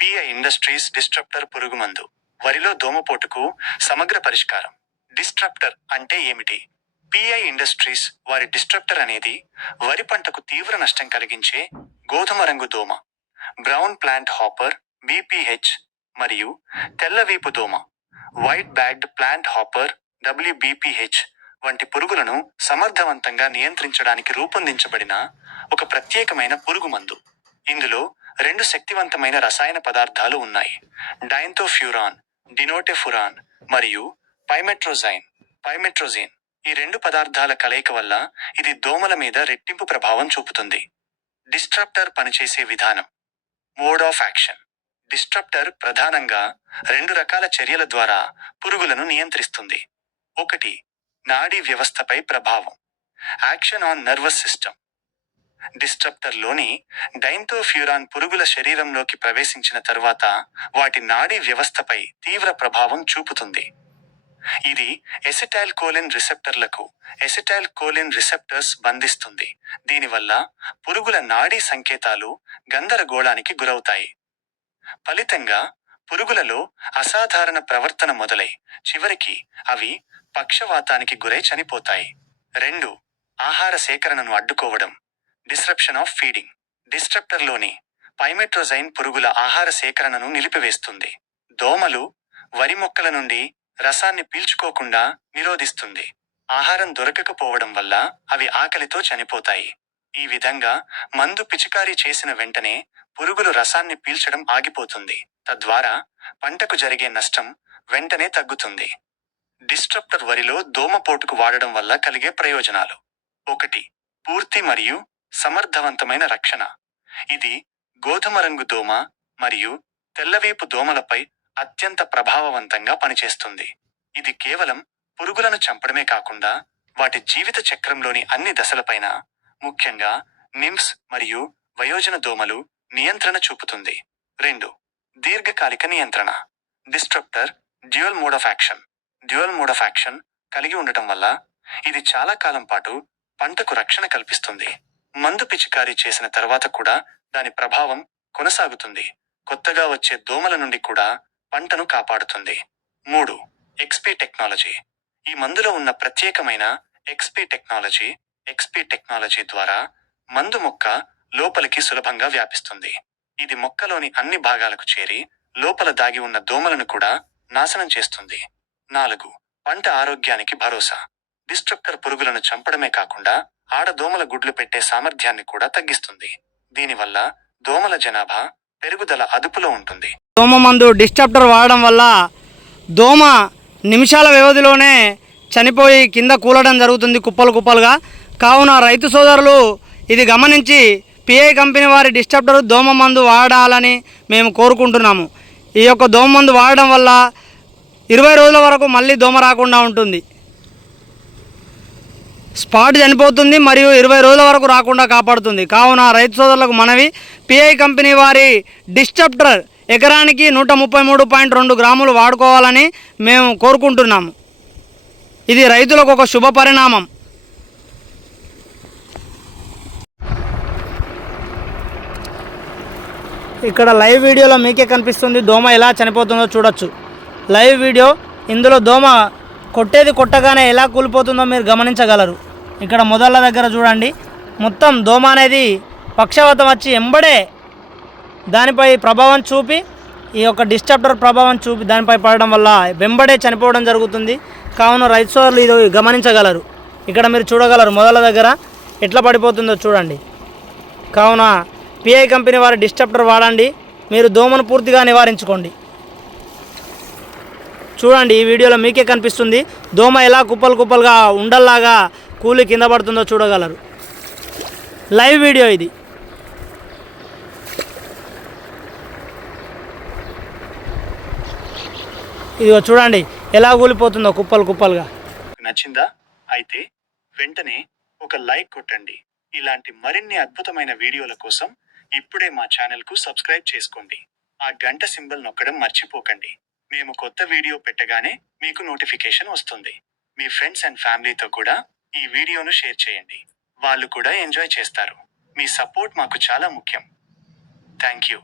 Pi industries disruptor పురుగుమందు. వరిలో దోమపోటుకు సమగ్ర పరిష్కారం. డిస్ట్రప్టర్ అంటే ఏమిటి? పిఐ ఇండస్ట్రీస్ వారి డిస్ట్రప్టర్ అనేది వరి పంటకు తీవ్ర నష్టం కలిగించే గోధుమ రంగు దోమ, బ్రౌన్ ప్లాంట్ హాపర్ బీపీహెచ్ మరియు తెల్లవీపు దోమ, వైట్ బ్యాగ్డ్ ప్లాంట్ హాపర్ డబ్ల్యూబీపీహెచ్ వంటి పురుగులను సమర్థవంతంగా నియంత్రించడానికి రూపొందించబడిన ఒక ప్రత్యేకమైన పురుగుమందు. ఇందులో 2 శక్తివంతమైన రసాయన పదార్థాలు ఉన్నాయి: డైంథోఫ్యూరాన్, డినోటెఫురాన్ మరియు పైమెట్రోజైన్. ఈ 2 పదార్థాల కలయిక వల్ల ఇది దోమల మీద రెట్టింపు ప్రభావం చూపుతుంది. డిస్ట్రప్టర్ పనిచేసే విధానం. Mode of action. డిస్ట్రప్టర్ ప్రధానంగా 2 రకాల చర్యల ద్వారా పురుగులను నియంత్రిస్తుంది. 1. నాడీ వ్యవస్థపై ప్రభావం. Action on nervous system. డిస్ట్రప్టర్లోని డైంథోఫ్యూరాన్ పురుగుల శరీరంలోకి ప్రవేశించిన తరువాత వాటి నాడీ వ్యవస్థపై తీవ్ర ప్రభావం చూపుతుంది. ఇది ఎసిటైల్ కోలిన్ రిసెప్టర్స్ బంధిస్తుంది. దీనివల్ల పురుగుల నాడీ సంకేతాలు గందరగోళానికి గురవుతాయి. ఫలితంగా పురుగులలో అసాధారణ ప్రవర్తన మొదలై చివరికి అవి పక్షవాతానికి గురై చనిపోతాయి. 2. ఆహార సేకరణను అడ్డుకోవడం. Disruption of feeding. డిస్ట్రప్టర్లోని పైమెట్రోజైన్ పురుగుల ఆహార సేకరణను నిలిపివేస్తుంది. దోమలు వరి మొక్కల నుండి రసాన్ని పీల్చుకోకుండా నిరోధిస్తుంది. ఆహారం దొరకకపోవడం వల్ల అవి ఆకలితో చనిపోతాయి. ఈ విధంగా మందు పిచికారీ చేసిన వెంటనే పురుగులు రసాన్ని పీల్చడం ఆగిపోతుంది. తద్వారా పంటకు జరిగే నష్టం వెంటనే తగ్గుతుంది. డిస్ట్రప్టర్ వరిలో దోమపోటుకు వాడడం వల్ల కలిగే ప్రయోజనాలు. 1. పూర్తి మరియు సమర్థవంతమైన రక్షణ. ఇది గోధుమ రంగు దోమ మరియు తెల్లవీపు దోమలపై అత్యంత ప్రభావవంతంగా పనిచేస్తుంది. ఇది కేవలం పురుగులను చంపడమే కాకుండా వాటి జీవిత చక్రంలోని అన్ని దశలపైన, ముఖ్యంగా నింప్స్ మరియు వయోజన దోమలు నియంత్రణ చూపుతుంది. 2. దీర్ఘకాలిక నియంత్రణ. Disruptor dual mode of action కలిగి ఉండటం వల్ల ఇది చాలా కాలం పాటు పంటకు రక్షణ కల్పిస్తుంది. మందు పిచికారీ చేసిన తర్వాత కూడా దాని ప్రభావం కొనసాగుతుంది. కొత్తగా వచ్చే దోమల నుండి కూడా పంటను కాపాడుతుంది. 3. XP technology. ఈ మందులో ఉన్న ప్రత్యేకమైన ఎక్స్పీ టెక్నాలజీ ద్వారా మందు మొక్క లోపలికి సులభంగా వ్యాపిస్తుంది. ఇది మొక్కలోని అన్ని భాగాలకు చేరి లోపల దాగి ఉన్న దోమలను కూడా నాశనం చేస్తుంది. 4. పంట ఆరోగ్యానికి భరోసా. డిస్ట్రప్టర్ పురుగులను చంపడమే కాకుండా ఆడదోమల గుడ్లు పెట్టే సామర్థ్యాన్ని కూడా తగ్గిస్తుంది. దీనివల్ల దోమల జనాభా పెరుగుదల అదుపులో ఉంటుంది. దోమ మందు డిస్ట్రప్టర్ వాడడం వల్ల దోమ నిమిషాల వ్యవధిలోనే చనిపోయి కింద కూలడం జరుగుతుంది కుప్పలుగా. కావున రైతు సోదరులు ఇది గమనించి పిఐ కంపెనీ వారి డిస్ట్రప్టర్ దోమ మందు వాడాలని మేము కోరుకుంటున్నాము. ఈ యొక్క దోమ మందు వాడడం వల్ల 20 రోజుల వరకు మళ్ళీ దోమ రాకుండా ఉంటుంది. స్పాట్ చనిపోతుంది మరియు 20 రోజుల వరకు రాకుండా కాపాడుతుంది. కావున రైతు సోదరులకు మనవి, పిఐ కంపెనీ వారి డిస్ట్రప్టర్ ఎకరానికి 133.2 గ్రాములు వాడుకోవాలని మేము కోరుకుంటున్నాము. ఇది రైతులకు ఒక శుభ పరిణామం. ఇక్కడ లైవ్ వీడియోలో మీకే కనిపిస్తుంది దోమ ఎలా చనిపోతుందో చూడొచ్చు. Live video. ఇందులో దోమ కొట్టగానే ఎలా కూలిపోతుందో మీరు గమనించగలరు. ఇక్కడ మొదళ్ళ దగ్గర చూడండి, మొత్తం దోమ అనేది పక్షవాతం వచ్చి ఎంబడే దానిపై ప్రభావం చూపి, ఈ యొక్క డిస్ట్రప్టర్ ప్రభావం చూపి దానిపై పడడం వల్ల వెంబడే చనిపోవడం జరుగుతుంది. కావున రైతు సోదరులు ఇది గమనించగలరు. ఇక్కడ మీరు చూడగలరు మొదళ్ళ దగ్గర ఎట్లా పడిపోతుందో చూడండి. కావున పిఐ కంపెనీ వారి డిస్ట్రప్టర్ వాడండి, మీరు దోమను పూర్తిగా నివారించుకోండి. చూడండి, ఈ వీడియోలో మీకే కనిపిస్తుంది దోమ ఎలా కుప్పలుగా ఉండల్లాగా కూలి కింద పడుతుందో చూడగలరు. లైవ్ వీడియో ఇది. ఇదిగో చూడండి ఎలా కూలిపోతుందో కుప్పలుగా. నచ్చిందా? అయితే వెంటనే ఒక లైక్ కొట్టండి. ఇలాంటి మరిన్ని అద్భుతమైన వీడియోల కోసం ఇప్పుడే మా ఛానల్కు సబ్స్క్రైబ్ చేసుకోండి. ఆ గంట సింబల్ నొక్కడం మర్చిపోకండి. మేము కొత్త వీడియో పెట్టగానే మీకు నోటిఫికేషన్ వస్తుంది. మీ ఫ్రెండ్స్ అండ్ ఫ్యామిలీతో కూడా ఈ వీడియోను షేర్ చేయండి. వాళ్ళు కూడా ఎంజాయ్ చేస్తారు. మీ సపోర్ట్ మాకు చాలా ముఖ్యం. Thank you.